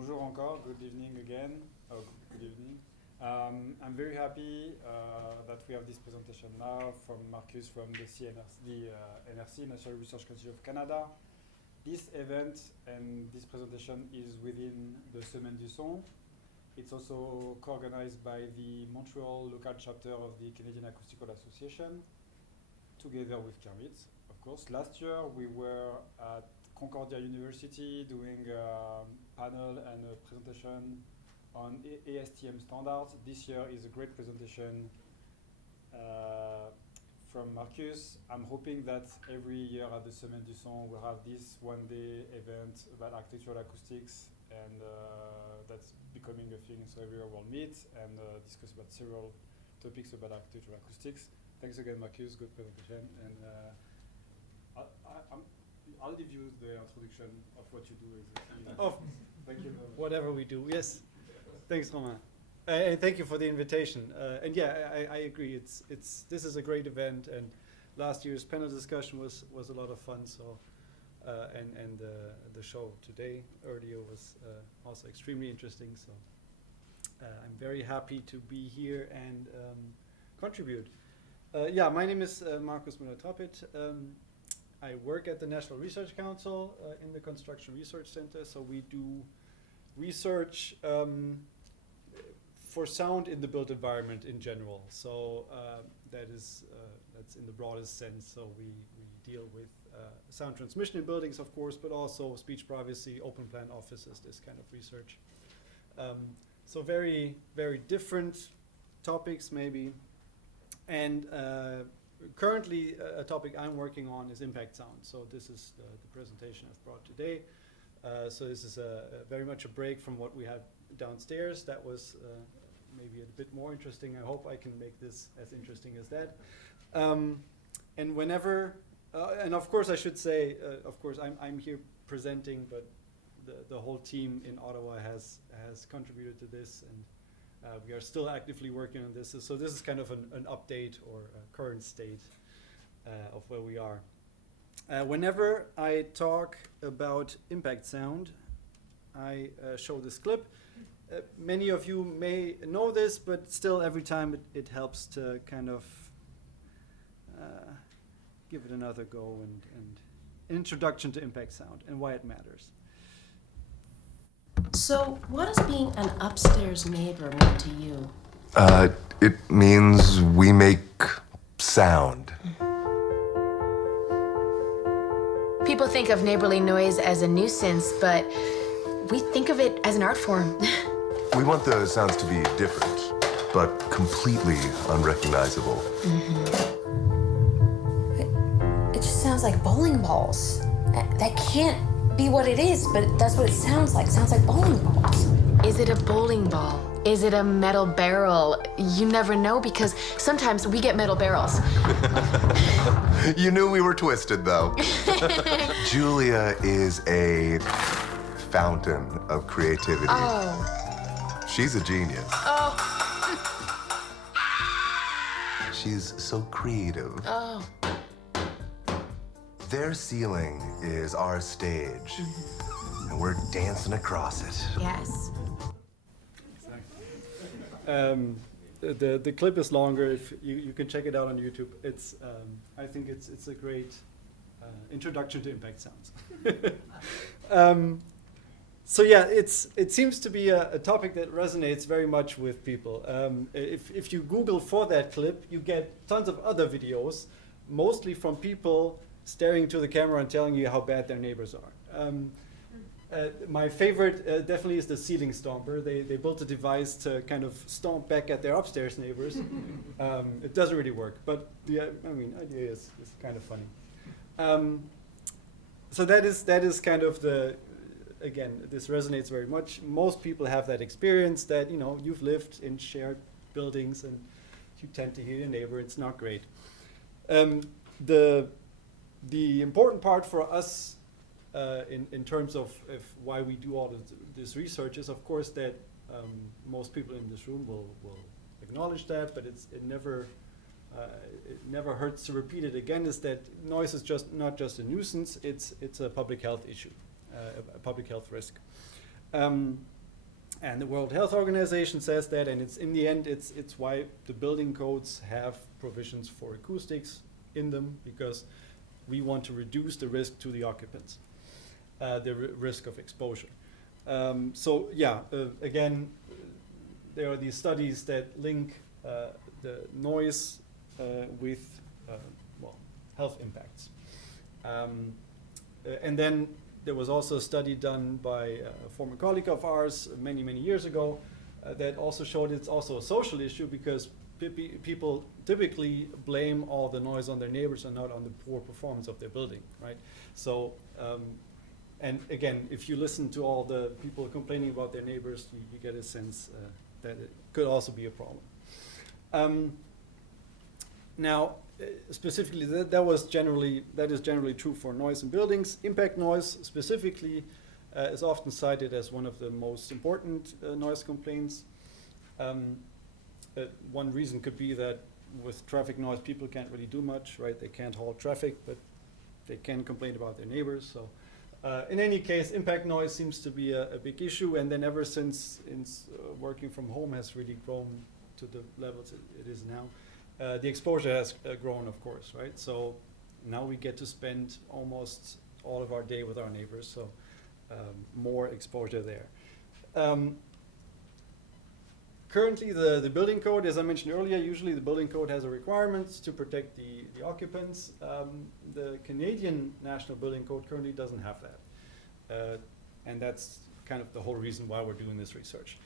Bonjour encore, good evening again. Oh, good evening. I'm very happy that we have this presentation now from Markus from the NRC, National Research Council of Canada. This event and this presentation is within the Semaine du Son. It's also co-organized by the Montreal local chapter of the Canadian Acoustical Association, together with CIRMMT, of course. Last year we were at Concordia University doing a panel and a presentation on ASTM standards. This year is a great presentation from Markus. I'm hoping that every year at the Semaine du Son we'll have this one-day event about architectural acoustics, and that's becoming a thing, so everyone will meet and discuss about several topics about architectural acoustics. Thanks again, Markus, good presentation. And I'll leave you the introduction of what you do exactly. Oh, thank you very much. Whatever we do, yes. Thanks, Romain. And thank you for the invitation. And yeah, I agree. This is a great event, and last year's panel discussion was a lot of fun. So, and the show today earlier was also extremely interesting. So, I'm very happy to be here and contribute. Yeah, my name is Markus Müller-Trapet. I work at the National Research Council in the Construction Research Center. So we do research for sound in the built environment in general. So that's in the broadest sense. So we deal with sound transmission in buildings, of course, but also speech privacy, open plan offices, this kind of research. So very, very different topics maybe. And currently, a topic I'm working on is impact sound. So this is the presentation I've brought today. So this is very much a break from what we had downstairs. That was maybe a bit more interesting. I hope I can make this as interesting as that. And whenever, and of course I should say, of course I'm here presenting, but the whole team in Ottawa has contributed to this, and we are still actively working on this. So this is kind of an update or a current state of where we are. Whenever I talk about impact sound, I show this clip. Many of you may know this, but still every time it helps to kind of give it another go and an introduction to impact sound and why it matters. So, what does being an upstairs neighbor mean to you? It means we make sound. People think of neighborly noise as a nuisance, but we think of it as an art form. We want the sounds to be different, but completely unrecognizable. It just sounds like bowling balls. That can't be what it is, but that's what it sounds like. It sounds like bowling balls. Is it a bowling ball? Is it a metal barrel? You never know, because sometimes we get metal barrels. You knew we were twisted, though. Julia is a fountain of creativity. Oh. She's a genius. Oh. She's so creative. Oh. Their ceiling is our stage, and we're dancing across it. Yes. The clip is longer. If you can check it out on YouTube. It's I think it's a great introduction to impact sounds. So yeah, it seems to be a topic that resonates very much with people. If you Google for that clip, you get tons of other videos, mostly from people staring to the camera and telling you how bad their neighbors are. My favorite definitely is the ceiling stomper. They built a device to kind of stomp back at their upstairs neighbors. It doesn't really work, but the idea is kind of funny. So that is kind of again, this resonates very much. Most people have that experience that, you've lived in shared buildings and you tend to hear your neighbor. It's not great. The important part for us in terms of why we do all this research is, of course, that most people in this room will acknowledge that, but it never hurts to repeat it again, is that noise is not just a nuisance, it's a public health issue, a public health risk. And the World Health Organization says that, and it's in the end, it's why the building codes have provisions for acoustics in them, because we want to reduce the risk to the occupants, the risk of exposure. So yeah, again, there are these studies that link the noise with well, health impacts. And then there was also a study done by a former colleague of ours many, many years ago that also showed it's also a social issue, because people typically blame all the noise on their neighbors and not on the poor performance of their building, right? So, and again, if you listen to all the people complaining about their neighbors, you get a sense that it could also be a problem. Now, specifically, that is generally true for noise in buildings. Impact noise, specifically, is often cited as one of the most important noise complaints. One reason could be that with traffic noise, people can't really do much, right? They can't halt traffic, but they can complain about their neighbors. So, in any case, impact noise seems to be a big issue, and then ever since working from home has really grown to the levels it is now. The exposure has grown, of course, right? So now we get to spend almost all of our day with our neighbors, so more exposure there. Currently, the building code, as I mentioned earlier, usually the building code has a requirement to protect the occupants. The Canadian National Building Code currently doesn't have that. And that's kind of the whole reason why we're doing this research.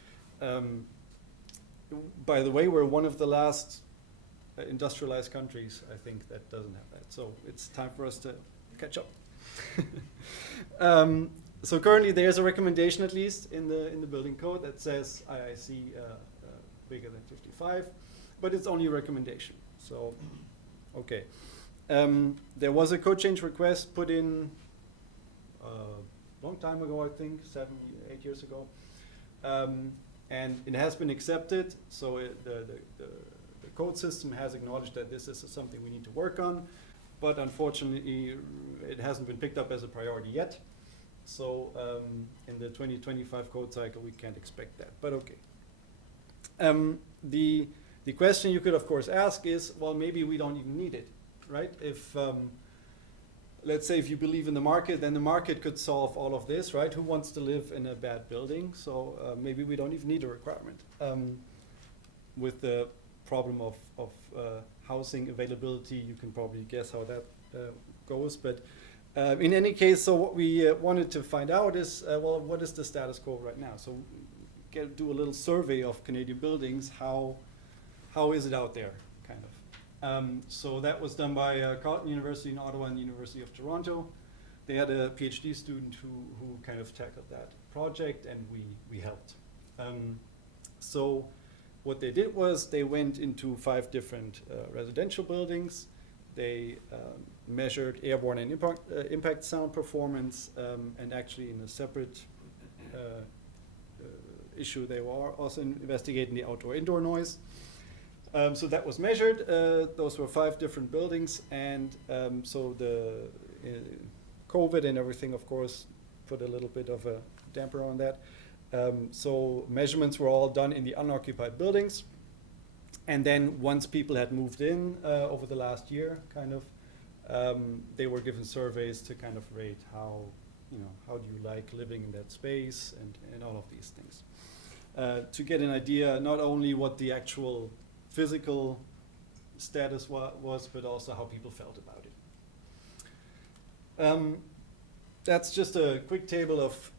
By the way, we're one of the last industrialized countries, I think, that doesn't have that. So it's time for us to catch up. So currently there's a recommendation, at least in the building code, that says IIC bigger than 55, but it's only a recommendation. So, okay. There was a code change request put in a long time ago, I think, 7, 8 years ago. And it has been accepted, so the code system has acknowledged that this is something we need to work on, but unfortunately it hasn't been picked up as a priority yet. So in the 2025 code cycle we can't expect that, but okay. The question you could of course ask is, well, maybe we don't even need it, right? If let's say if you believe in the market, then the market could solve all of this, right? Who wants to live in a bad building? So maybe we don't even need a requirement. With the problem of housing availability, you can probably guess how that goes. But in any case, so what we wanted to find out is, well, what is the status quo right now? So do a little survey of Canadian buildings. How is it out there, kind of? So that was done by Carleton University in Ottawa and the University of Toronto. They had a PhD student who kind of tackled that project, and we helped. So what they did was they went into 5 different residential buildings. They measured airborne and impact sound performance, and actually in a separate issue they were also investigating the outdoor-indoor noise. So that was measured. Those were 5 different buildings, and so the COVID and everything, of course, put a little bit of a damper on that. So measurements were all done in the unoccupied buildings, and then once people had moved in over the last year, kind of, they were given surveys to kind of rate how do you like living in that space, and all of these things, to get an idea not only what the actual physical status was, but also how people felt about it. That's just a quick table of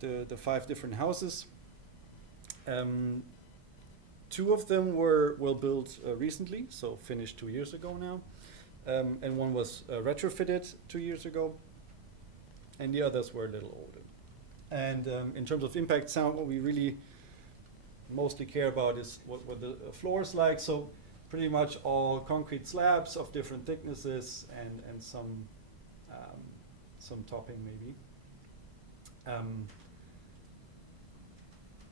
the 5 different houses. 2 of them were built recently, so finished 2 years ago now, and one was retrofitted 2 years ago, and the others were a little older. And in terms of impact sound, what we really mostly care about is what the floors like. So pretty much all concrete slabs of different thicknesses, and some topping maybe.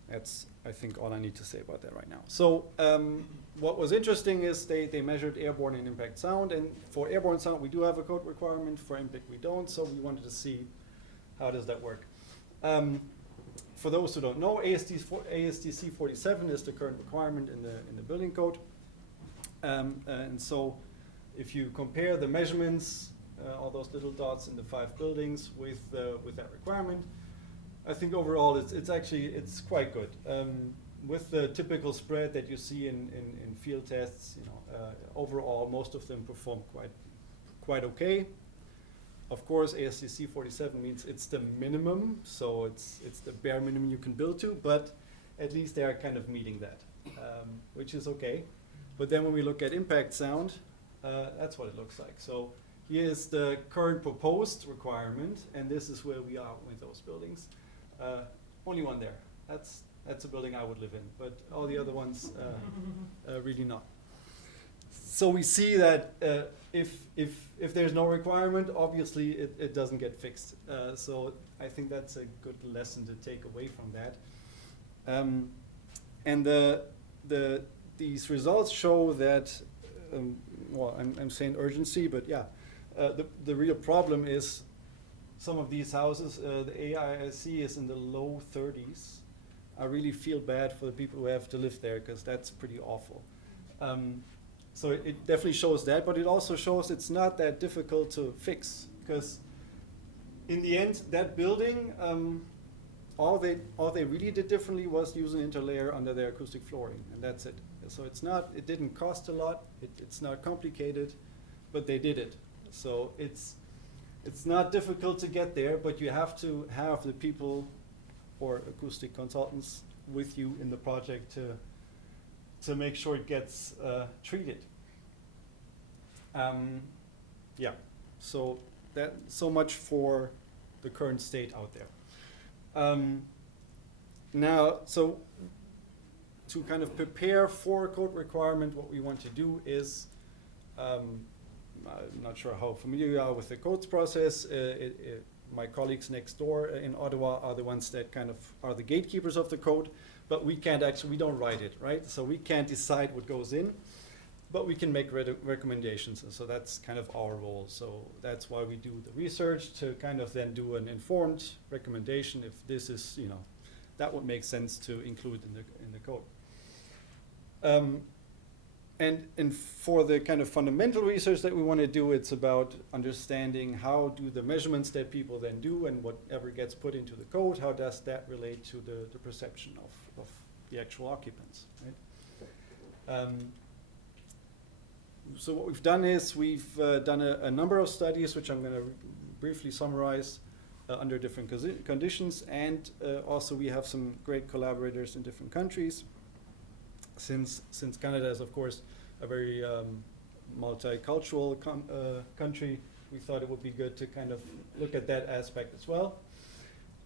That's, I think, all I need to say about that right now. So what was interesting is they measured airborne and impact sound, and for airborne sound we do have a code requirement, for impact we don't, so we wanted to see how does that work. For those who don't know, ASDC 47 is the current requirement in the building code. And so if you compare the measurements, all those little dots in the 5 buildings with that requirement, I think overall it's quite good. With the typical spread that you see in field tests, overall most of them perform quite okay. Of course, ASDC 47 means it's the minimum, so it's the bare minimum you can build to, but at least they are kind of meeting that, which is okay. But then when we look at impact sound, that's what it looks like. So here is the current proposed requirement, and this is where we are with those buildings. Only one there. That's a building I would live in, but all the other ones really not. So we see that if there's no requirement, obviously it doesn't get fixed. So I think that's a good lesson to take away from that. And these results show that, well, I'm saying urgency, but yeah, the real problem is some of these houses, the AISC is in the low 30s. I really feel bad for the people who have to live there, because that's pretty awful. So it definitely shows that, but it also shows it's not that difficult to fix, because in the end, that building, all they really did differently was use an interlayer under their acoustic flooring, and that's it. So it didn't cost a lot, it's not complicated, but they did it. So it's not difficult to get there, but you have to have the people or acoustic consultants with you in the project to make sure it gets treated. Yeah, so much for the current state out there. Now, so to kind of prepare for a code requirement, what we want to do is, I'm not sure how familiar you are with the codes process. My colleagues next door in Ottawa are the ones that kind of are the gatekeepers of the code, but we don't write it, right? So we can't decide what goes in, but we can make recommendations, and so that's kind of our role. So that's why we do the research, to kind of then do an informed recommendation if this is, that would make sense to include in the code. And for the kind of fundamental research that we want to do, it's about understanding how do the measurements that people then do and whatever gets put into the code, how does that relate to the perception of the actual occupants, right? So what we've done is we've done a number of studies, which I'm going to briefly summarize under different conditions, and also we have some great collaborators in different countries. Since Canada is, of course, a very multicultural country, we thought it would be good to kind of look at that aspect as well.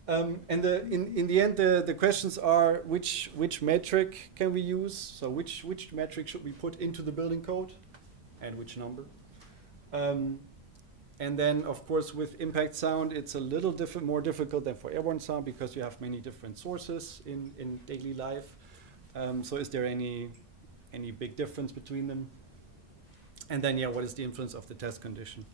And in the end, the questions are which metric can we use? So which metric should we put into the building code, and which number? And then, of course, with impact sound, it's a little more difficult than for airborne sound, because you have many different sources in daily life. So is there any big difference between them? And then, yeah, what is the influence of the test condition?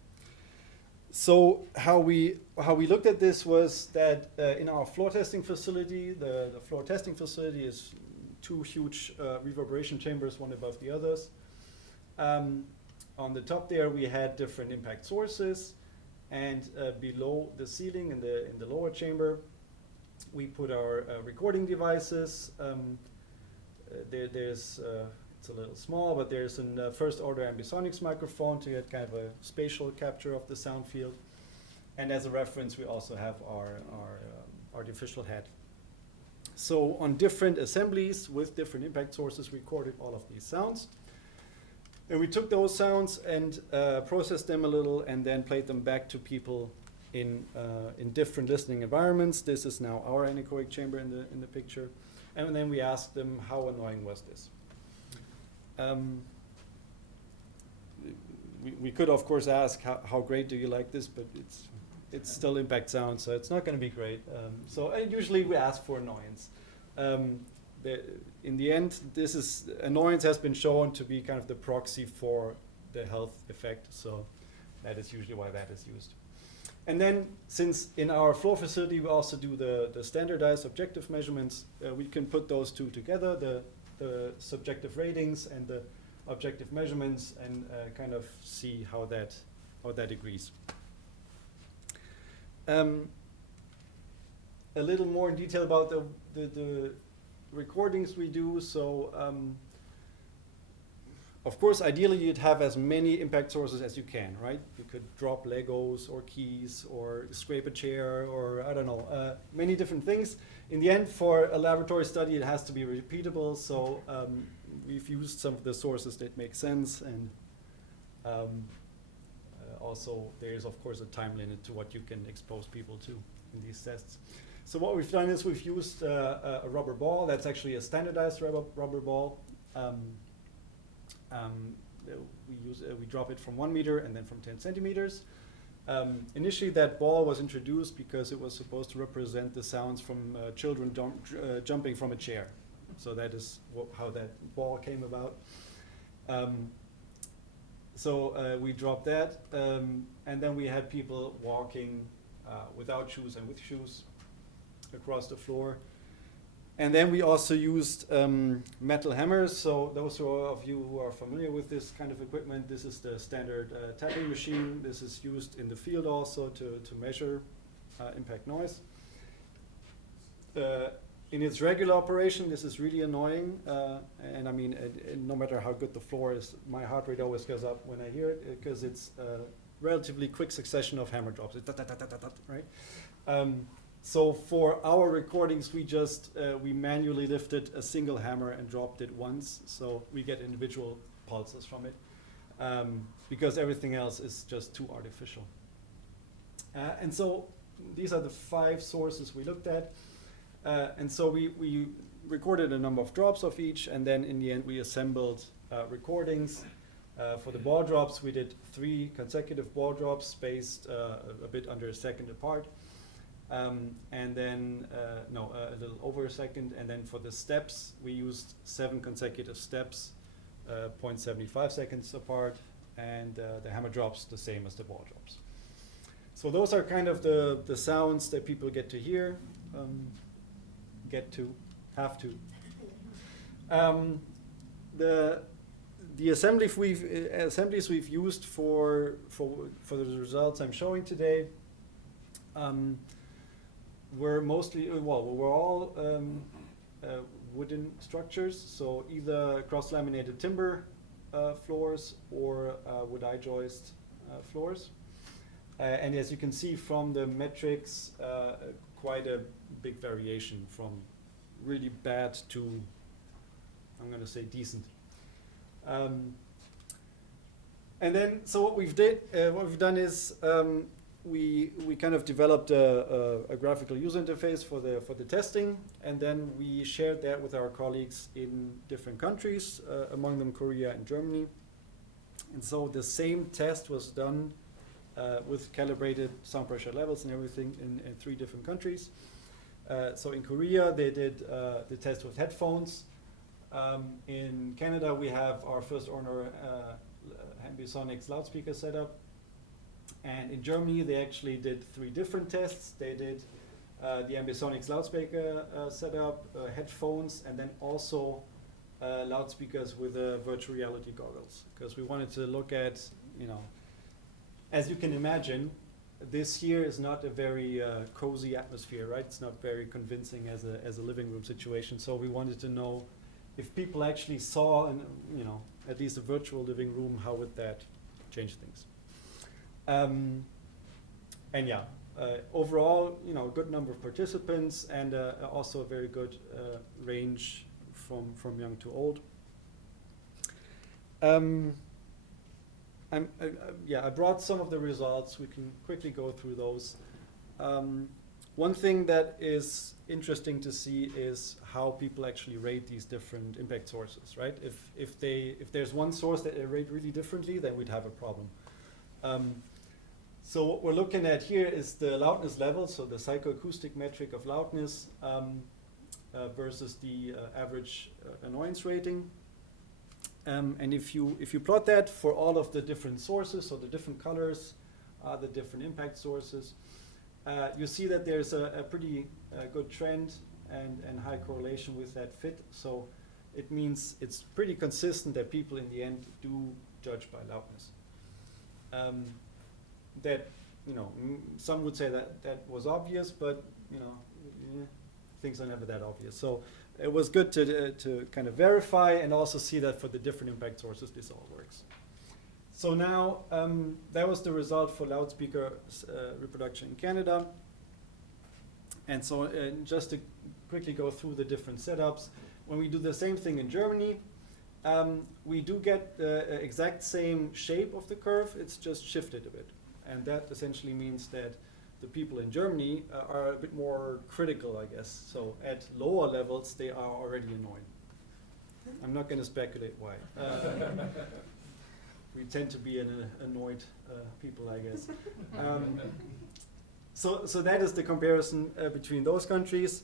So how we looked at this was that in our floor testing facility, the floor testing facility is 2 huge reverberation chambers, one above the others. On the top there, we had different impact sources, and below the ceiling in the lower chamber, we put our recording devices. There's it's a little small, but there's a first order ambisonics microphone to get kind of a spatial capture of the sound field. And as a reference, we also have our artificial head. So on different assemblies with different impact sources, we recorded all of these sounds. And we took those sounds and processed them a little, and then played them back to people in different listening environments. This is now our anechoic chamber in the picture. And then we asked them, how annoying was this? We could, of course, ask, how great do you like this? But it's still impact sound, so it's not going to be great. So usually we ask for annoyance. In the end, annoyance has been shown to be kind of the proxy for the health effect. So that is usually why that is used. And then, since in our floor facility we also do the standardized objective measurements, we can put those two together, the subjective ratings and the objective measurements, and kind of see how that agrees. A little more in detail about the recordings we do. So, of course, ideally you'd have as many impact sources as you can, right? You could drop Legos or keys or scrape a chair or I don't know, many different things. In the end, for a laboratory study, it has to be repeatable. So we've used some of the sources that make sense, and also there's of course a time limit to what you can expose people to in these tests. So what we've done is we've used a rubber ball. That's actually a standardized rubber ball. We drop it from 1 meter and then from 10 centimeters. Initially, that ball was introduced because it was supposed to represent the sounds from children jumping from a chair. So that is how that ball came about. So we dropped that, and then we had people walking without shoes and with shoes across the floor. And then we also used metal hammers. So those of you who are familiar with this kind of equipment, this is the standard tapping machine. This is used in the field also to measure impact noise. In its regular operation, this is really annoying. And I mean, no matter how good the floor is, my heart rate always goes up when I hear it, because it's a relatively quick succession of hammer drops. It's right? So for our recordings, we just we manually lifted a single hammer and dropped it once, so we get individual pulses from it, because everything else is just too artificial. And so these are the 5 sources we looked at, and so we recorded a number of drops of each, and then in the end we assembled recordings. For the ball drops, we did 3 consecutive ball drops spaced a bit under a second apart. And then, a little over a second. And then for the steps, we used 7 consecutive steps, 0.75 seconds apart, and the hammer drops the same as the ball drops. So those are kind of the sounds that people get to hear, have to. The assemblies we've used for the results I'm showing today were mostly, were all wooden structures, so either cross-laminated timber floors or wood I-joist floors. And as you can see from the metrics, quite a big variation from really bad to, I'm going to say, decent. And then, so what we've done is we kind of developed a graphical user interface for the testing, and then we shared that with our colleagues in different countries, among them Korea and Germany. And so the same test was done with calibrated sound pressure levels and everything in 3 different countries. So in Korea, they did the test with headphones. In Canada, we have our first owner ambisonics loudspeaker setup. And in Germany, they actually did 3 different tests. They did the ambisonics loudspeaker setup, headphones, and then also loudspeakers with virtual reality goggles. Because we wanted to look at, as you can imagine, this here is not a very cozy atmosphere, right? It's not very convincing as a living room situation. So we wanted to know if people actually saw, at least a virtual living room, how would that change things? And yeah, overall, a good number of participants, and also a very good range from young to old. I brought some of the results. We can quickly go through those. One thing that is interesting to see is how people actually rate these different impact sources, right? If there's one source that they rate really differently, then we'd have a problem. So what we're looking at here is the loudness level, so the psychoacoustic metric of loudness versus the average annoyance rating. And if you plot that for all of the different sources, so the different colors are the different impact sources. You see that there's a pretty good trend and high correlation with that fit. So it means it's pretty consistent that people in the end do judge by loudness. That, you know, some would say that that was obvious, but, you know, things are never that obvious. So it was good to kind of verify and also see that for the different impact sources, this all works. So now, that was the result for loudspeaker reproduction in Canada. And so just to quickly go through the different setups, when we do the same thing in Germany, we do get the exact same shape of the curve, it's just shifted a bit. And that essentially means that the people in Germany are a bit more critical, I guess. So at lower levels, they are already annoying. I'm not going to speculate why. We tend to be annoyed people, I guess. So that is the comparison between those countries.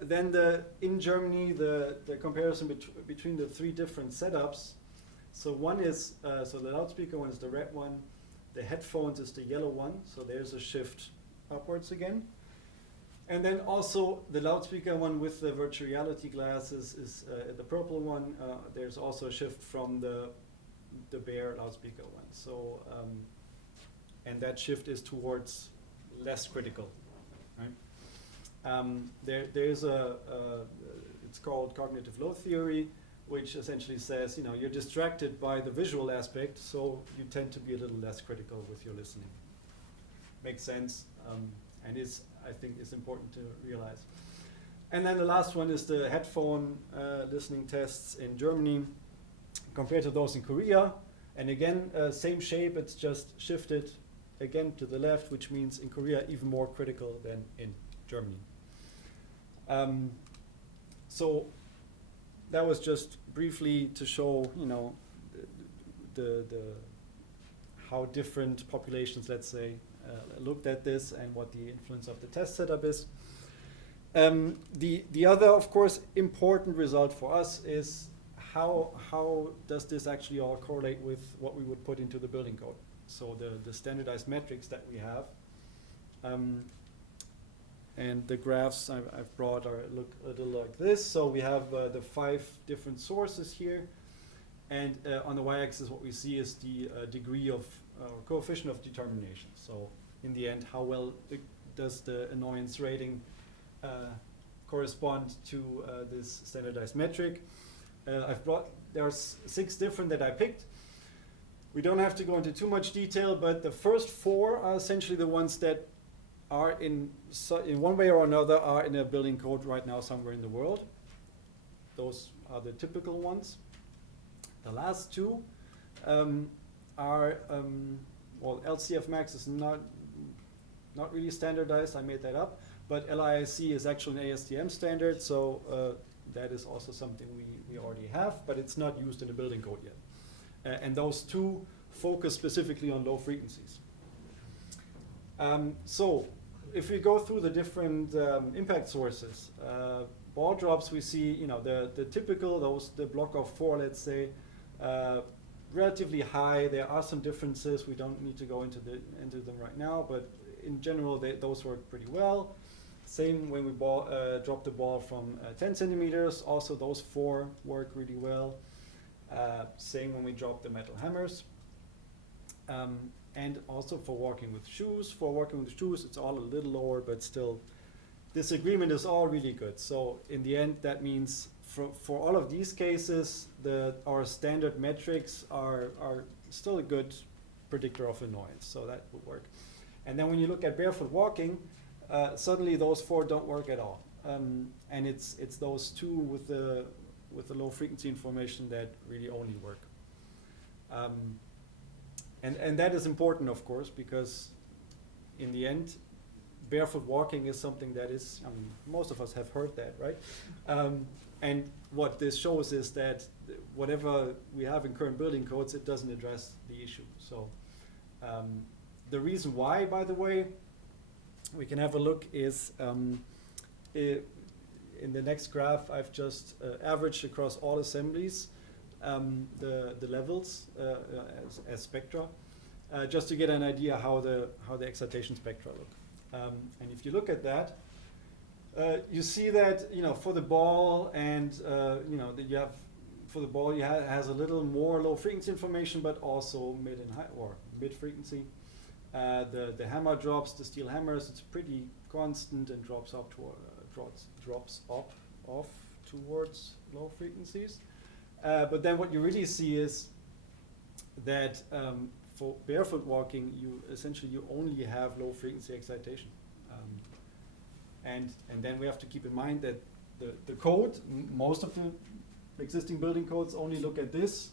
Then in Germany, the comparison between the three different setups. So one is, so the loudspeaker one is the red one, the headphones is the yellow one, so there's a shift upwards again. And then also the loudspeaker one with the virtual reality glasses is the purple one. There's also a shift from the bare loudspeaker one. So, and that shift is towards less critical, right? There's it's called cognitive load theory, which essentially says, you know, you're distracted by the visual aspect, so you tend to be a little less critical with your listening. Makes sense, and I think is important to realize. And then the last one is the headphone listening tests in Germany compared to those in Korea. And again, same shape, it's just shifted again to the left, which means in Korea even more critical than in Germany. So that was just briefly to show, you know, the how different populations, let's say, looked at this and what the influence of the test setup is. The other, of course, important result for us is how does this actually all correlate with what we would put into the building code? So the standardized metrics that we have. And the graphs I've brought look a little like this. So we have the 5 different sources here. And on the y-axis, what we see is the degree of coefficient of determination. So in the end, how well does the annoyance rating correspond to this standardized metric? There's 6 different that I picked. We don't have to go into too much detail, but the first 4 are essentially the ones that are in one way or another are in a building code right now somewhere in the world. Those are the typical ones. The last 2 are, well, LCF Max is not really standardized, I made that up, but LIIC is actually an ASTM standard, so that is also something we already have, but it's not used in the building code yet. And those 2 focus specifically on low frequencies. So if we go through the different impact sources, ball drops, we see, you know, the typical, the block of 4, let's say, relatively high. There are some differences. We don't need to go into them right now, but in general, those work pretty well. Same when we drop the ball from 10 centimeters. Also, those 4 work really well. Same when we drop the metal hammers. And also for walking with shoes. For walking with shoes, it's all a little lower, but still, this agreement is all really good. So in the end, that means for all of these cases, our standard metrics are still a good predictor of annoyance. So that would work. And then when you look at barefoot walking, suddenly those 4 don't work at all. And it's those 2 with the low frequency information that really only work. And that is important, of course, because in the end, barefoot walking is something that is, I mean, most of us have heard that, right? And what this shows is that whatever we have in current building codes, it doesn't address the issue. So the reason why, by the way, we can have a look is in the next graph, I've just averaged across all assemblies the levels as spectra. just to get an idea how the excitation spectra look. And if you look at that, you see that for the ball and that you have for the ball has a little more low frequency information, but also mid and high or mid frequency. The hammer drops, the steel hammers, it's pretty constant and drops up off towards low frequencies. But then what you really see is that for barefoot walking, you only have low frequency excitation. And then we have to keep in mind that the code, most of the existing building codes only look at this,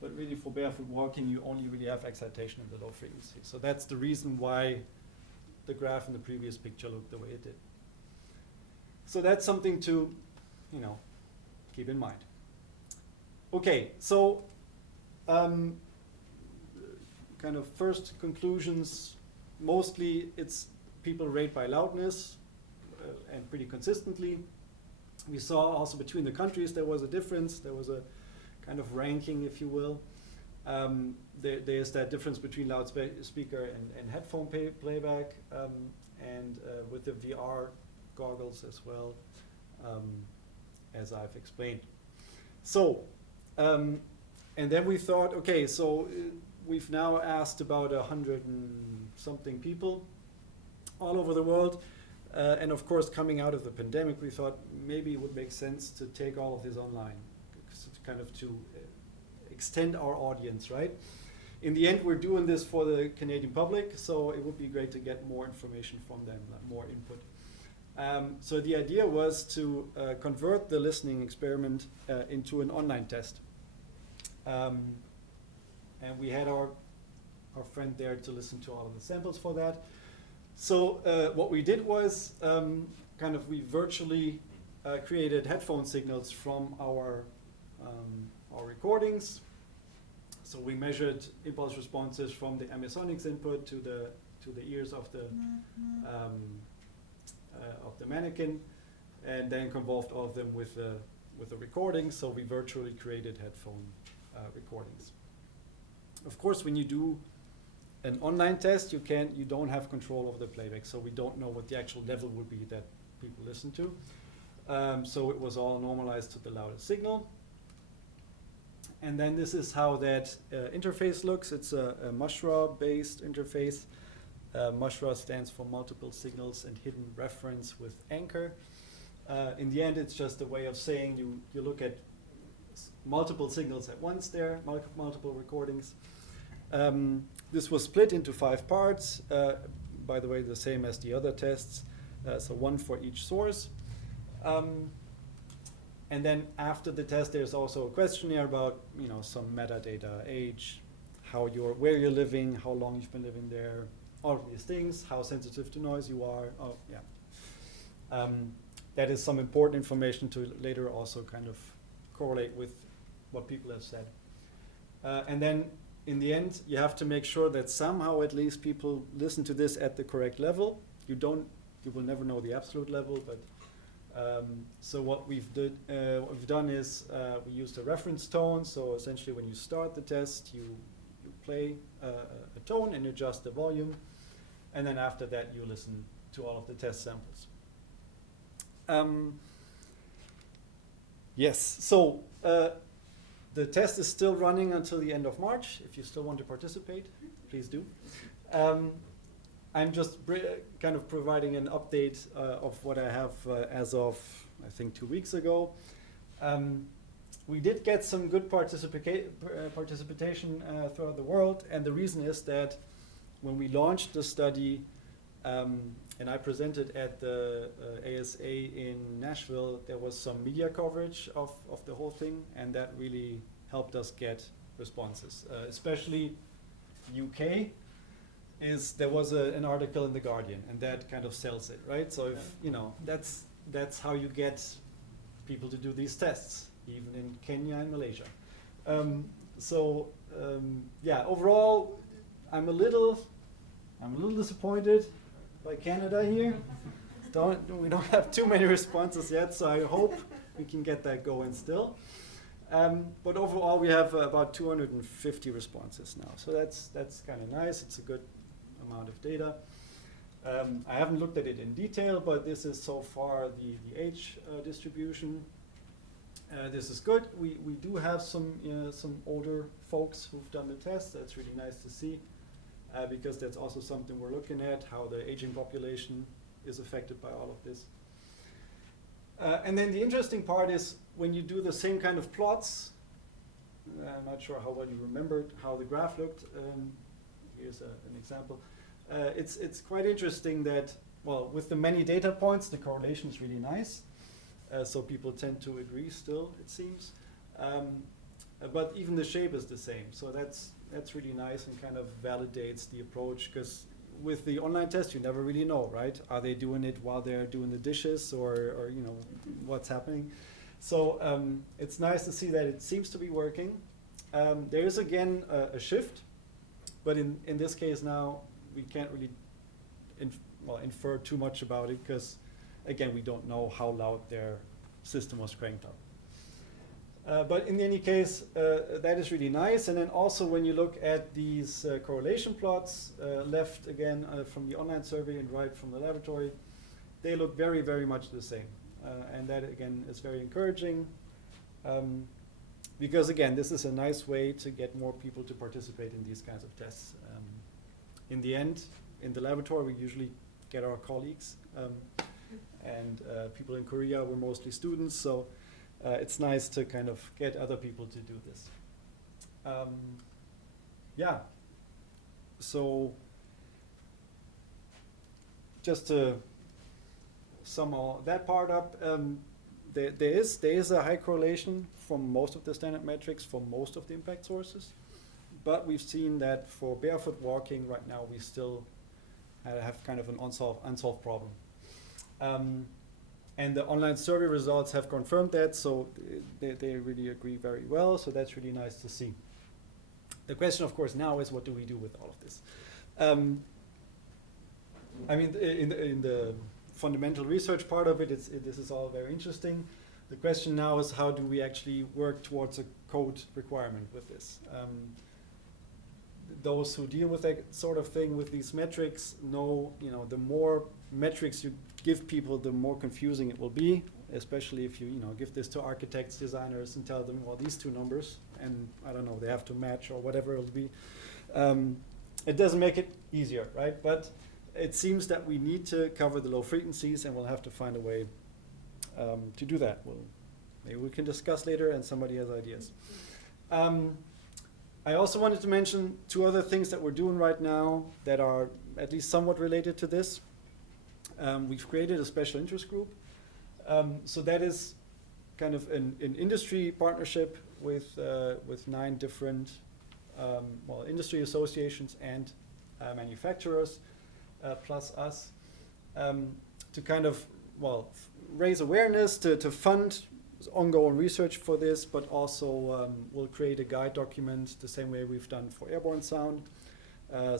but really for barefoot walking, you only really have excitation in the low frequency. So that's the reason why the graph in the previous picture looked the way it did. So that's something to, keep in mind. Okay, so kind of first conclusions, mostly it's people rate by loudness and pretty consistently. We saw also between the countries there was a difference. There was a kind of ranking, if you will. There's that difference between loudspeaker and headphone playback, and with the VR goggles as well, as I've explained. So, and then we thought, okay, so we've now asked about 100 and something people all over the world. And of course, coming out of the pandemic, we thought maybe it would make sense to take all of this online, kind of to extend our audience, right? In the end, we're doing this for the Canadian public, so it would be great to get more information from them, more input. So the idea was to convert the listening experiment into an online test. And we had our friend there to listen to all of the samples for that. So what we did was we virtually created headphone signals from our recordings. So we measured impulse responses from the ambisonics input to the ears of the mannequin, and then convolved all of them with the recordings. So we virtually created headphone recordings. Of course, when you do an online test, you don't have control over the playback, so we don't know what the actual level would be that people listen to. So it was all normalized to the loudest signal. And then this is how that interface looks. It's a Mushra-based interface. Mushra stands for multiple signals and hidden reference with anchor. In the end, it's just a way of saying you look at multiple signals at once there, multiple recordings. This was split into 5 parts, by the way, the same as the other tests, so 1 for each source. And then after the test, there's also a questionnaire about some metadata, age, where you're living, how long you've been living there, all of these things, how sensitive to noise you are. Oh, yeah. That is some important information to later also kind of correlate with what people have said. And then in the end, you have to make sure that somehow at least people listen to this at the correct level. You will never know the absolute level, but so what we've done is we used a reference tone. So essentially, when you start the test, you play a tone and adjust the volume, and then after that, you listen to all of the test samples. Yes. So. The test is still running until the end of March. If you still want to participate, please do. I'm just kind of providing an update of what I have as of, I think, 2 weeks ago. We did get some good participation throughout the world, and the reason is that when we launched the study, and I presented at the ASA in Nashville, there was some media coverage of the whole thing, and that really helped us get responses. Especially UK, there was an article in The Guardian, and that kind of sells it, right? So if that's how you get people to do these tests, even in Kenya and Malaysia. Overall, I'm a little disappointed by Canada here. We don't have too many responses yet, so I hope we can get that going still. But overall, we have about 250 responses now. So that's kind of nice. It's a good amount of data. I haven't looked at it in detail, but this is so far the age distribution. This is good. We do have some older folks who've done the test. That's really nice to see, because that's also something we're looking at, how the aging population is affected by all of this. And then the interesting part is when you do the same kind of plots, I'm not sure how well you remembered how the graph looked. Here's an example. It's quite interesting that, well, with the many data points, the correlation is really nice. So people tend to agree still, it seems. But even the shape is the same. So that's really nice and kind of validates the approach, because with the online test, you never really know, right? Are they doing it while they're doing the dishes, or you know, what's happening? So it's nice to see that it seems to be working. There is again a shift, but in this case now, we can't really infer too much about it, because again, we don't know how loud their system was cranked up. But in any case, that is really nice. And then also when you look at these correlation plots, left again from the online survey and right from the laboratory, they look very, very much the same. And that again is very encouraging, because again, this is a nice way to get more people to participate in these kinds of tests. In the end, in the laboratory, we usually get our colleagues, and people in Korea were mostly students, so it's nice to kind of get other people to do this. Yeah, so just to sum all that part up, there is a high correlation from most of the standard metrics for most of the impact sources, but we've seen that for barefoot walking right now we still have kind of an unsolved problem. And the online survey results have confirmed that, so they really agree very well, so that's really nice to see. The question, of course, now is what do we do with all of this? I mean, in the fundamental research part of it, this is all very interesting. The question now is how do we actually work towards a code requirement with this? Those who deal with that sort of thing with these metrics know, you know, the more metrics you give people, the more confusing it will be, especially if you give this to architects, designers, and tell them, well, these two numbers, and I don't know, they have to match or whatever it'll be. It doesn't make it easier, right? But it seems that we need to cover the low frequencies, and we'll have to find a way to do that. Maybe we can discuss later, and somebody has ideas. I also wanted to mention two other things that we're doing right now that are at least somewhat related to this. We've created a special interest group. So that is kind of an industry partnership with 9 different industry associations and manufacturers, plus us, to kind of raise awareness, to fund ongoing research for this, but also we'll create a guide document the same way we've done for airborne sound,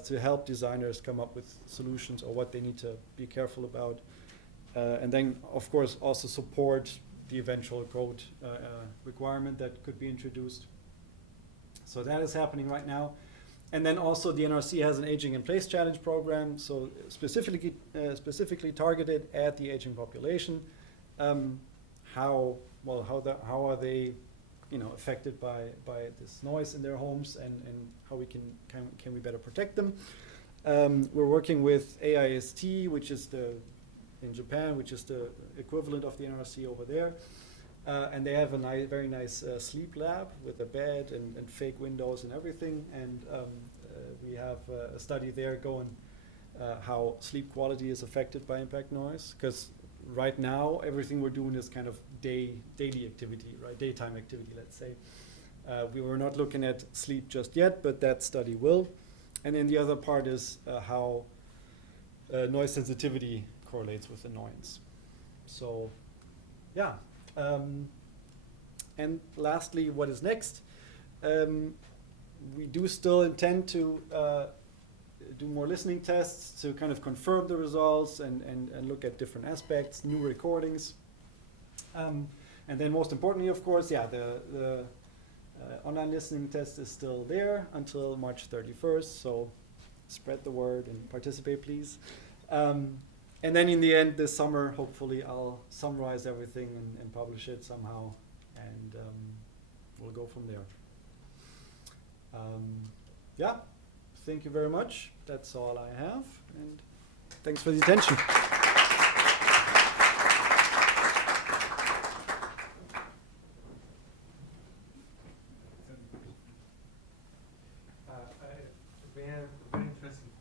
to help designers come up with solutions or what they need to be careful about. And then, of course, also support the eventual code requirement that could be introduced. So that is happening right now. And then also the NRC has an Aging in Place Challenge program, so specifically targeted at the aging population. How are they affected by this noise in their homes, and how we can we better protect them. We're working with AIST, which is in Japan, which is the equivalent of the NRC over there. And they have a very nice sleep lab with a bed and fake windows and everything. And we have a study there going how sleep quality is affected by impact noise. Because right now, everything we're doing is kind of daily activity, right? Daytime activity, let's say. We were not looking at sleep just yet, but that study will. And then the other part is how noise sensitivity correlates with annoyance. So, yeah. And lastly, what is next? We do still intend to do more listening tests to kind of confirm the results and look at different aspects, new recordings. And then most importantly, of course, the online listening test is still there until March 31st, so spread the word and participate, please. And then in the end, this summer, hopefully, I'll summarize everything and publish it somehow, and we'll go from there. Yeah, thank you very much. That's all I have, and thanks for the attention. Very interesting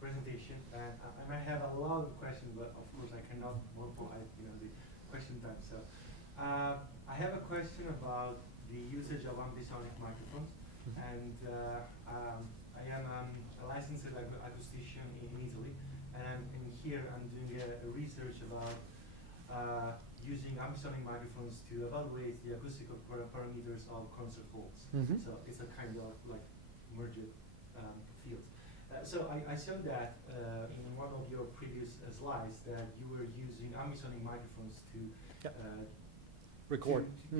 presentation. I might have a lot of questions, but of course I cannot monopolize, the question time. So I have a question about the usage of ambisonic microphones, and I am a licensed acoustician in Italy, and here I'm doing a research about using ambisonic microphones to evaluate the acoustical parameters of concert halls. So it's a kind of like merged field. So I saw that in one of your previous slides that you were using ambisonic microphones to Record. to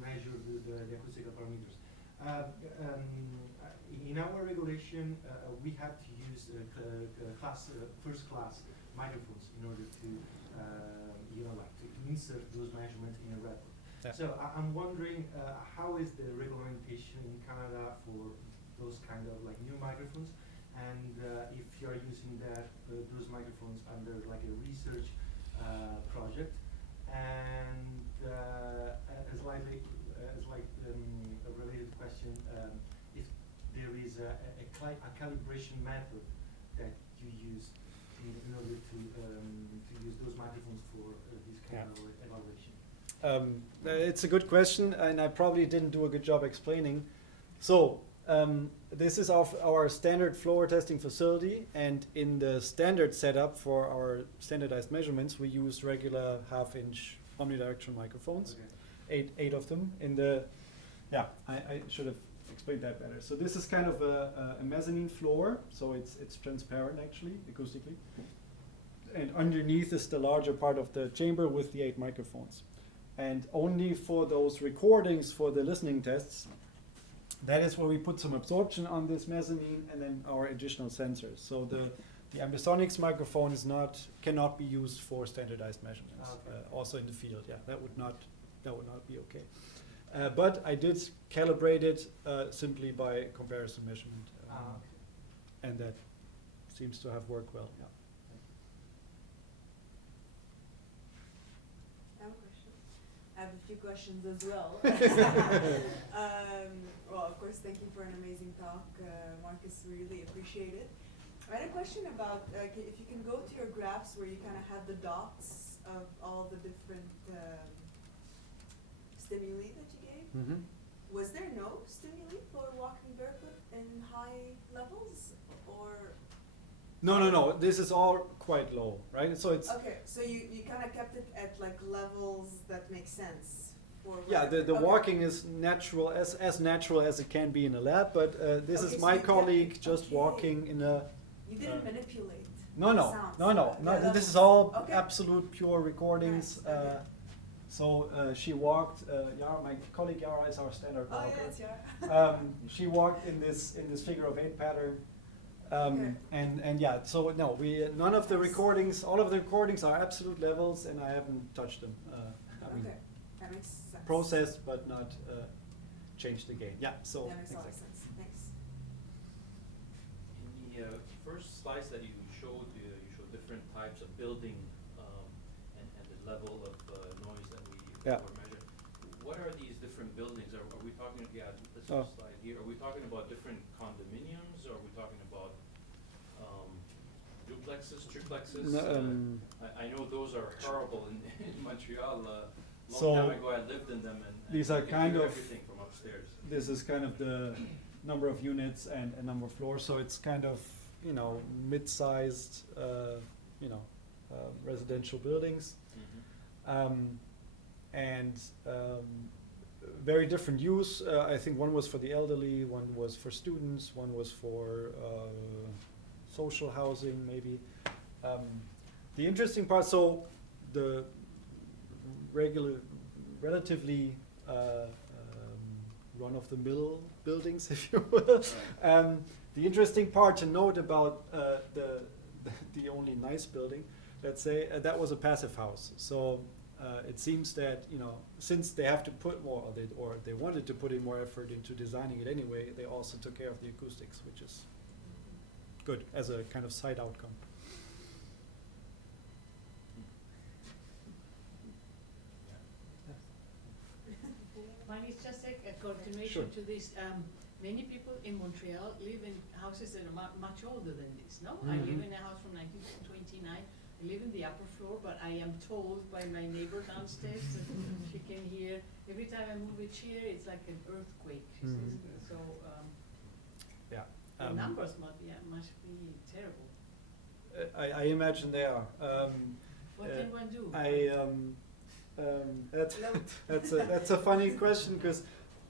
measure the acoustical parameters. In our regulation, we had to use first class microphones in order to to insert those measurements in a record. Yeah. So I'm wondering how is the regulation in Canada for those kind of like new microphones, and if you are using those microphones under like a research project, and as a related question, if there is a calibration method that you use in order to use those microphones for this kind of evaluation. It's a good question, and I probably didn't do a good job explaining. So this is our standard floor testing facility, and in the standard setup for our standardized measurements, we use regular half-inch omnidirectional microphones, eight of them. I should have explained that better. So this is kind of a mezzanine floor, so it's transparent actually, acoustically. And underneath is the larger part of the chamber with the 8 microphones. And only for those recordings for the listening tests, that is where we put some absorption on this mezzanine and then our additional sensors. So the ambisonics microphone cannot be used for standardized measurements. Also in the field, that would not be okay. But I did calibrate it simply by comparison measurement, and that seems to have worked well. Yeah. I have a few questions as well. Well, of course, thank you for an amazing talk, Markus. Really appreciate it. I had a question about if you can go to your graphs where you kind of had the dots of all the different stimuli that you gave. Mm-hmm. Was there no stimuli for walking barefoot in high levels, or? No. This is all quite low, right? So it's okay. So you kind of kept it at like levels that make sense. The walking is natural, as natural as it can be in a lab. But this is my colleague just walking in a. You didn't manipulate. No. This is all absolute pure recordings. Nice. Okay. So she walked. Yara, my colleague Yara is our standard walker. Oh yes, yeah. She walked in this figure of 8 pattern. So no, none of the recordings. All of the recordings are absolute levels, and I haven't touched them. That makes sense. Processed, but not changed again. Yeah. So that makes a lot of sense. Thanks. In the first slides that you showed different types of building and the level of noise that we were measuring. What are these different buildings? Are we talking? Yeah, this slide here. Are we talking about different condominiums? Or are we talking about duplexes, triplexes? No, I know those are horrible in Montreal. So long time ago, I lived in them, and these are kind of everything from upstairs. This is kind of the number of units and a number of floors. So it's kind of mid-sized residential buildings, and very different use. I think one was for the elderly, one was for students, one was for social housing, maybe. The interesting part, so the relatively run-of-the-mill buildings, if you will. The interesting part to note about the only nice building, let's say, that was a passive house. So it seems that, you know, since they have to put more, or they wanted to put in more effort into designing it anyway, they also took care of the acoustics, which is good as a kind of side outcome. Mine is just a continuation to this. Many people in Montreal live in houses that are much older than this, no? I live in a house from 1929. I live in the upper floor, but I am told by my neighbor downstairs that she can hear, every time I move a chair, it's like an earthquake, she says. So, the numbers must be terrible. I imagine they are. What can one do? That's a funny question, because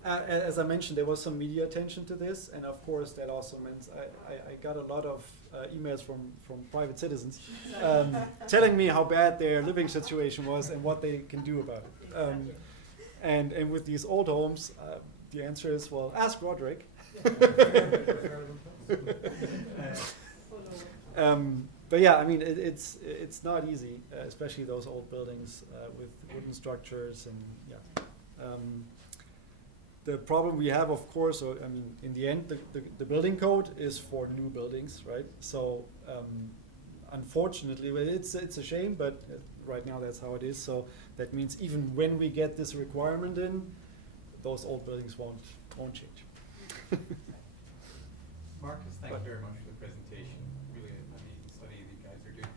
as I mentioned, there was some media attention to this, and of course that also meant I got a lot of emails from private citizens telling me how bad their living situation was and what they can do about it. And with these old homes, the answer is, well, ask Roderick. But yeah, I mean, it's not easy, especially those old buildings with wooden structures, and yeah. The problem we have, of course, I mean, in the end, the building code is for new buildings, right? So unfortunately, well, it's a shame, but right now that's how it is. So that means even when we get this requirement in, those old buildings won't change. Markus, thank you very much for the presentation. Really amazing study that you guys are doing.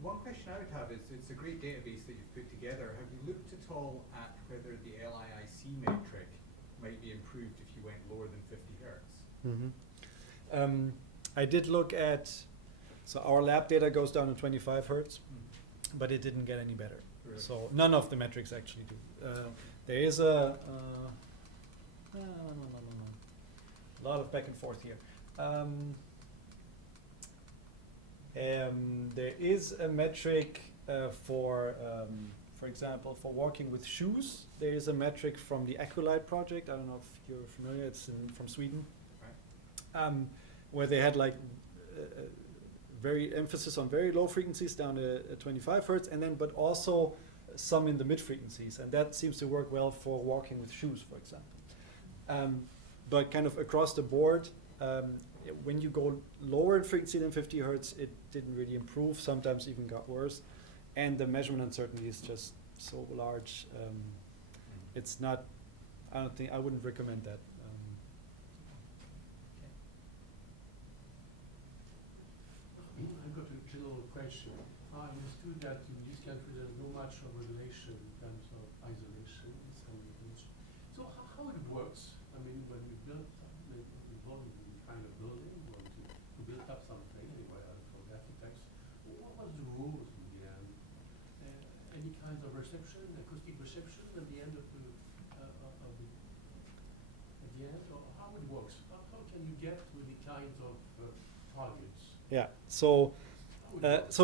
One question I would have is, it's a great database that you've put together. Have you looked at all at whether the LIIC metric might be improved if you went lower than 50 hertz? I did look at, so our lab data goes down to 25 hertz, but it didn't get any better. Really? So none of the metrics actually do. There is a lot of back and forth here. There is a metric for example, for walking with shoes. There is a metric from the Equilight project. I don't know if you're familiar. It's from Sweden, right? Where they had like very emphasis on very low frequencies down to 25 hertz, and then but also some in the mid frequencies, and that seems to work well for walking with shoes, for example. But kind of across the board, when you go lower in frequency than 50 hertz, it didn't really improve, sometimes even got worse. And the measurement uncertainty is just so large. It's not, I wouldn't recommend that. I've got a general question. I understood that in this country there's no much of regulation in terms of isolation. So how it works? I mean, when we build kind of building, or to build up something, anyway, for the architects, what was the rules in the end? Any kind of reception, acoustic reception at the end of the end, or how it works? How can you get to the kinds of targets? Yeah. So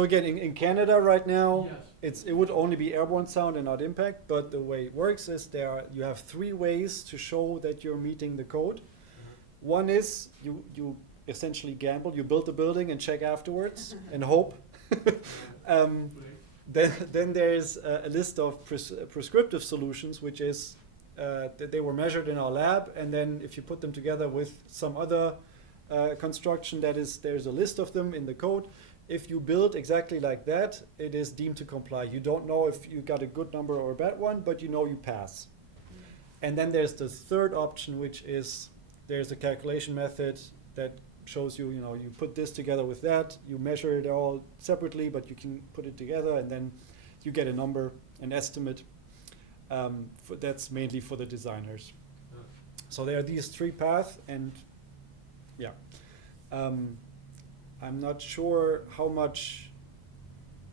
again, in Canada right now, yes, it would only be airborne sound and not impact. But the way it works is you have 3 ways to show that you're meeting the code. One is you essentially gamble. You build the building and check afterwards and hope. Then there's a list of prescriptive solutions, which is that they were measured in our lab, and then if you put them together with some other construction, there's a list of them in the code. If you build exactly like that, it is deemed to comply. You don't know if you got a good number or a bad one, but you know you pass. And then there's the third option, which is there's a calculation method that shows you, you put this together with that, you measure it all separately, but you can put it together, and then you get a number, an estimate. That's mainly for the designers. So there are these 3 paths, and yeah. I'm not sure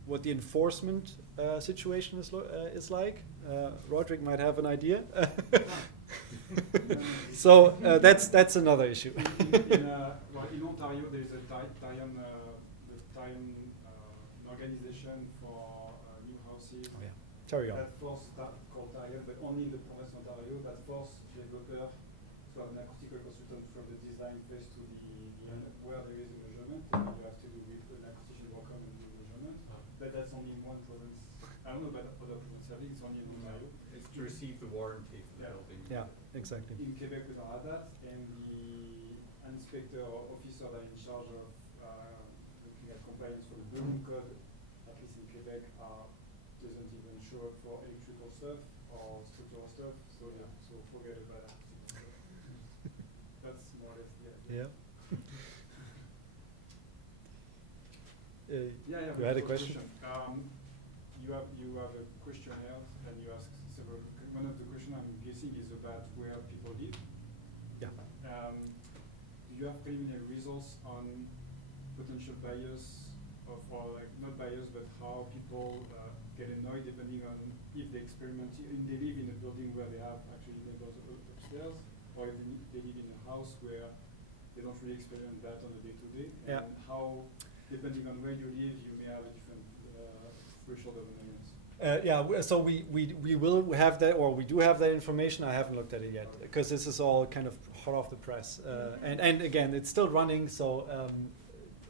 what the enforcement situation is like. Roderick might have an idea. So that's another issue. In Ontario, there is an organization for new houses. Oh, yeah. Carry on. that force called Ontario, but only in the province of Ontario, that force developer to have an acoustical consultant from the design phase to the end where there is a measurement, and you have to do with an acoustician worker and do the measurement. But that's only in one province. I don't know about other provinces, I think it's only in Ontario. It's to receive the warranty for the building. Yeah, exactly. In Quebec we don't have that, and the inspector or officer that are in charge of looking at compliance for the building code, at least in Quebec, doesn't even show up for electrical stuff or structural stuff, so yeah, so forget about that. That's more or less the idea. Yeah. Yeah, you had a question? You have a questionnaire and you ask several. One of the questions I'm guessing is about where people live. Yeah. Do you have preliminary results on potential bias or like not bias, but how people get annoyed depending on if they they live in a building where they have actually neighbors upstairs, or if they live in a house where they don't really experience that on a day-to-day, Yeah. and how, depending on where you live, you may have a different threshold of annoyance. So we will have that, or we do have that information. I haven't looked at it yet because this is all kind of hot off the press, and again, it's still running. So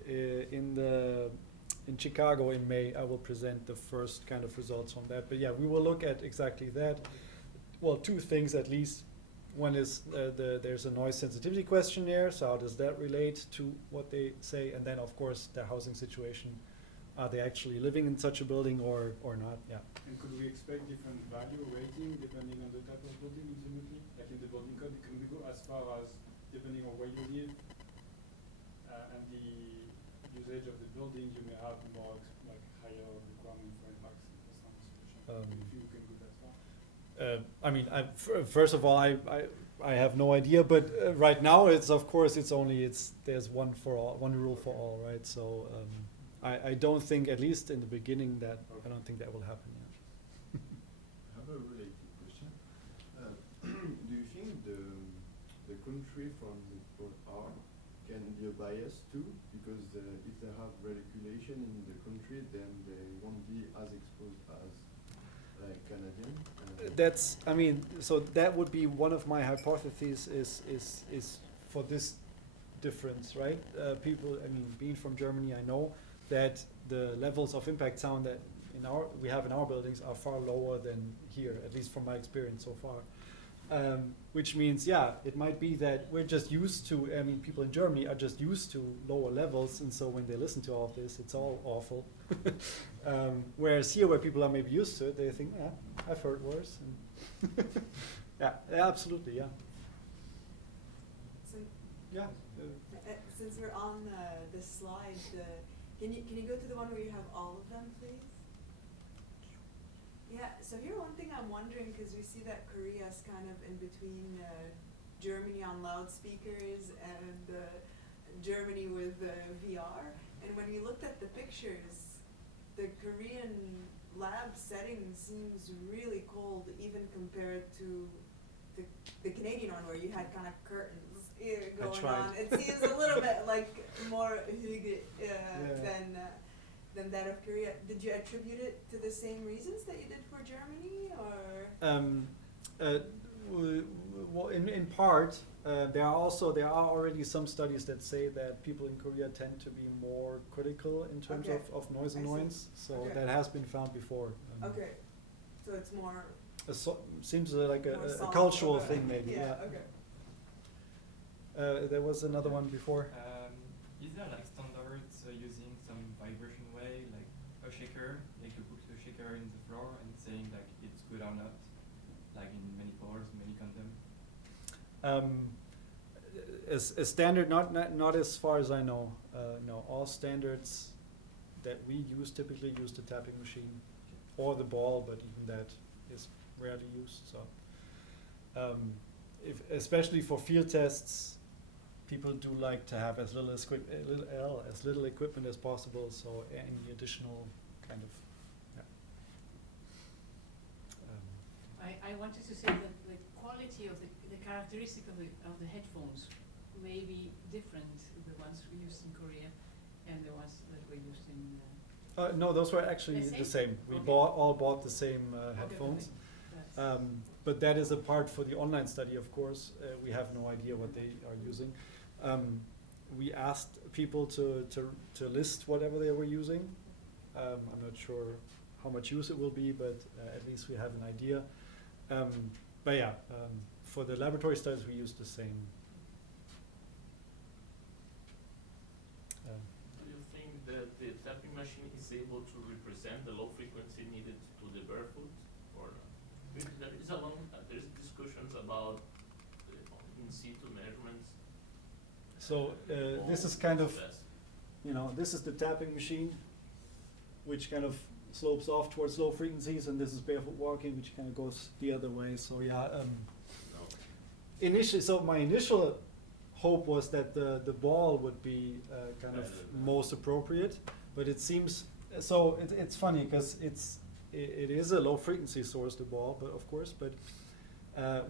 in Chicago in May, I will present the first kind of results from that. But yeah, we will look at exactly that. Well, two things at least. One is there's a noise sensitivity questionnaire. So how does that relate to what they say? And then of course the housing situation. Are they actually living in such a building or not? Yeah. And could we expect different value rating depending on the type of building ultimately? Like in the building code, can we go as far as depending on where you live and the usage of the building, you may have more like higher requirement for impacts or some situation. If you can go that far. I mean, first of all, I have no idea, but right now it's of course there's one rule for all, right? So. I don't think, at least in the beginning, I don't think that will happen yet. I have a related question. Do you think the country from the people are can be a bias too? Because if they have regulation in the country, then they won't be as exposed as like Canadian. So that would be one of my hypotheses is for this difference, right? People, being from Germany, I know that the levels of impact sound that we have in our buildings are far lower than here, at least from my experience so far. Which means, yeah, it might be that we're just used to, people in Germany are just used to lower levels, and so when they listen to all of this, it's all awful. Whereas here, where people are maybe used to it, they think, yeah, I've heard worse. Yeah, absolutely, yeah. So, yeah. Since we're on the slide, can you go to the one where you have all of them, please? Yeah, so here one thing I'm wondering, because we see that Korea's kind of in between Germany on loudspeakers and Germany with VR. And when you looked at the pictures, the Korean lab setting seems really cold, even compared to the Canadian one, where you had kind of curtains going on. It seems a little bit like more than that of Korea. Did you attribute it to the same reasons that you did for Germany, or? Well, in part, there are already some studies that say that people in Korea tend to be more critical in terms of noise annoyance. So that has been found before. Okay, so it's more. Seems like a cultural thing, maybe. Yeah. Okay. There was another one before. Is there like standards using some vibration way, like a shaker, like you put a shaker in the floor and saying like it's good or not, like in many polls, many content? A standard, not as far as I know. No, all standards that we typically use the tapping machine or the ball, but even that is rarely used. So, especially for field tests, people do like to have as little equipment as possible. So any additional kind of. I wanted to say that the quality of the characteristic of the headphones may be different, the ones we used in Korea and the ones that were used in No, those were actually The the same? same. We Okay. all bought the same headphones. That's- But that is a part for the online study, of course. We have no idea what they are using. We asked people to list whatever they were using. I'm not sure how much use it will be, but at least we have an idea. But yeah, for the laboratory studies, we use the same. Do you think that the tapping machine is able to represent the low frequency needed to the barefoot, or not? Because there is there's discussions about the in situ measurements. So this is kind of, this is the tapping machine, which kind of slopes off towards low frequencies, and this is barefoot walking, which kind of goes the other way. So yeah, my initial hope was that the ball would be kind of most appropriate, but it seems so. It's funny because it is a low frequency source, the ball, but of course, but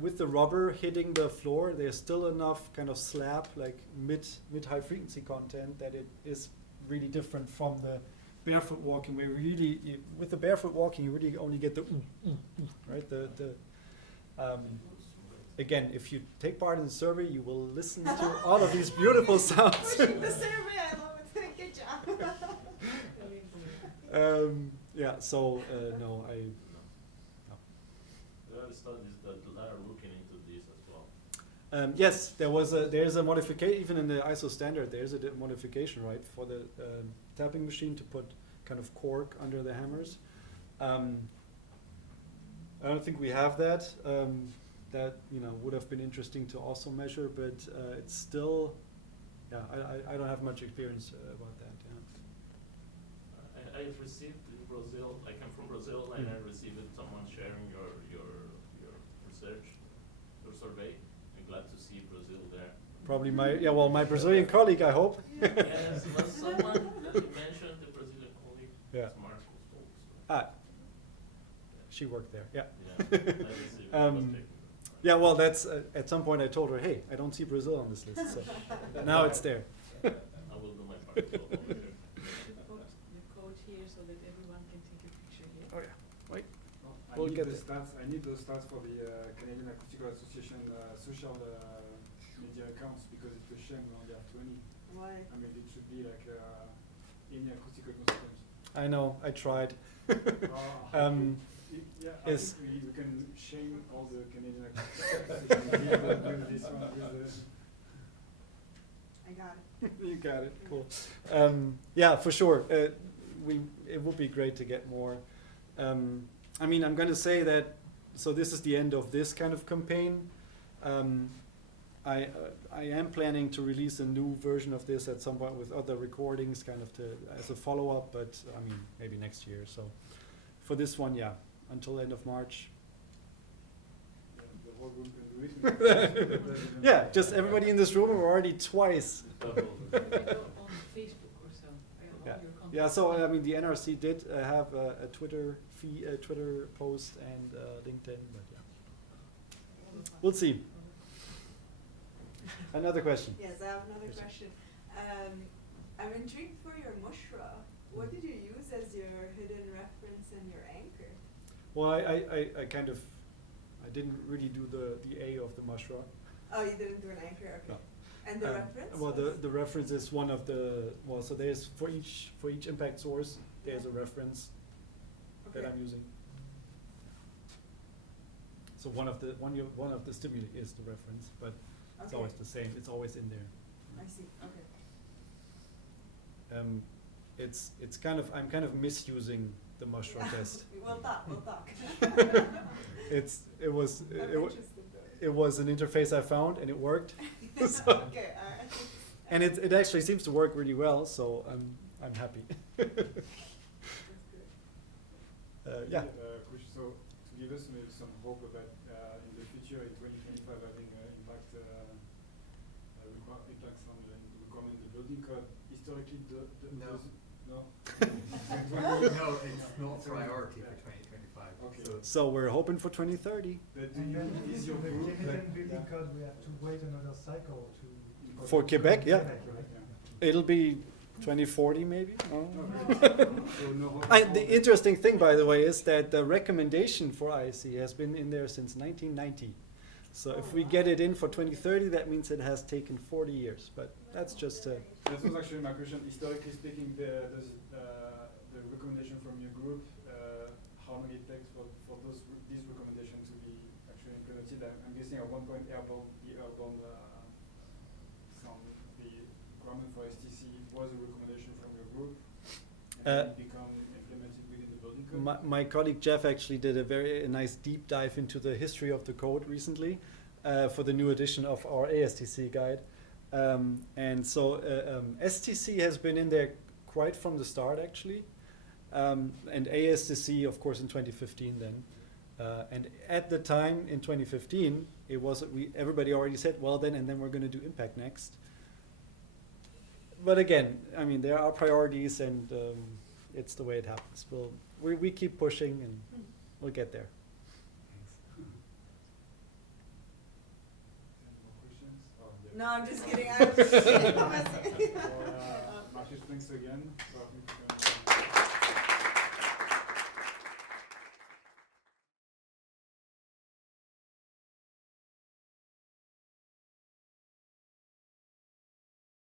with the rubber hitting the floor, there's still enough kind of slap, like mid high frequency content, that it is really different from the barefoot walking. Where with the barefoot walking, you really only get the right. Again, if you take part in the survey, you will listen to all of these beautiful sounds. Pushing the survey, I love it. Good job. Yeah. So no, There are studies that are looking into this as well. Yes, there's a modification, even in the ISO standard, there's a modification, right, for the tapping machine to put kind of cork under the hammers. I don't think we have that. That would have been interesting to also measure, but it's still, I don't have much experience about that. I've received in Brazil, I come from Brazil, and I received someone sharing your research, your survey. I'm glad to see Brazil there. Probably my Brazilian colleague, I hope. Yes, was someone that you mentioned, the Brazilian colleague, Yeah. Markus. She worked there, yeah. I received Yeah, well, that's at some point I told her, hey, I don't see Brazil on this list, so now it's there. I will do my part. So over here. The code here so that everyone can take a picture here. Oh yeah, wait. I We'll need get the it. stats. I need those stats for the Canadian Acoustical Association social media accounts, because it's a shame we only have 20. Why? I mean, it should be like any acoustical consultant. I know, I tried. Yeah, I Yes. think we can shame all the Canadian Acoustical Association doing this one with I got it. You got it, cool. Yeah, for sure. It would be great to get more. I mean, I'm going to say that, so this is the end of this kind of campaign. I am planning to release a new version of this at some point with other recordings, kind of as a follow-up, but I mean, maybe next year. So for this one, yeah, until end of March. the whole room can do it. Yeah, just everybody in this room are already twice. Maybe go on Facebook or so. Yeah. All your contact. Yeah, so I mean, the NRC did have a Twitter Twitter post and LinkedIn, but yeah, we'll see. Another question. Yes, I have another question. I'm intrigued for your mushra. What did you use as your hidden reference and your anchor? Well, I kind of, I didn't really do the A of the mushra. Oh, you didn't do an anchor, okay. No. And the reference? Well, was? the reference is one of the, well, so there's for each impact source, there's a reference that I'm using. So one of the stimuli is the reference, but it's always the same. It's always in there. I see. Okay. It's kind of, I'm kind of misusing the mushroom test. We'll talk. It was an interface I found and it worked. So, okay, alright. and it actually seems to work really well, so I'm happy. That's good. Yeah. Question. So to give us maybe some hope about in the future, in 2025, having impact impacts on the requirement in the building code. Historically, No. No. No, it's not priority for 2025. Okay. So we're hoping for 2030. But do And then you is your the group Canadian building code, we have to wait another cycle to. For Quebec, yeah. Quebec, right? It'll be 2040 maybe? No? No. The interesting thing, by the way, is that the recommendation for ISC has been in there since 1990. So if we get it in for 2030, that means it has taken 40 years. But that's just a... That was actually my question. Historically speaking, the recommendation from your group, how long it takes for these recommendations to be actually implemented? I'm guessing at one point the requirement for STC was a recommendation from your group, and it become implemented within the building code? My colleague Jeff actually did a nice deep dive into the history of the code recently for the new edition of our ASTC guide. And so STC has been in there quite from the start, actually. And ASTC, of course, in 2015 then. And at the time, in 2015, it was everybody already said, well then, and then we're going to do impact next. But again, I mean, there are priorities, and it's the way it happens. We keep pushing, and we'll get there. No, I'm just kidding. I'm just kidding. Markus, thanks again.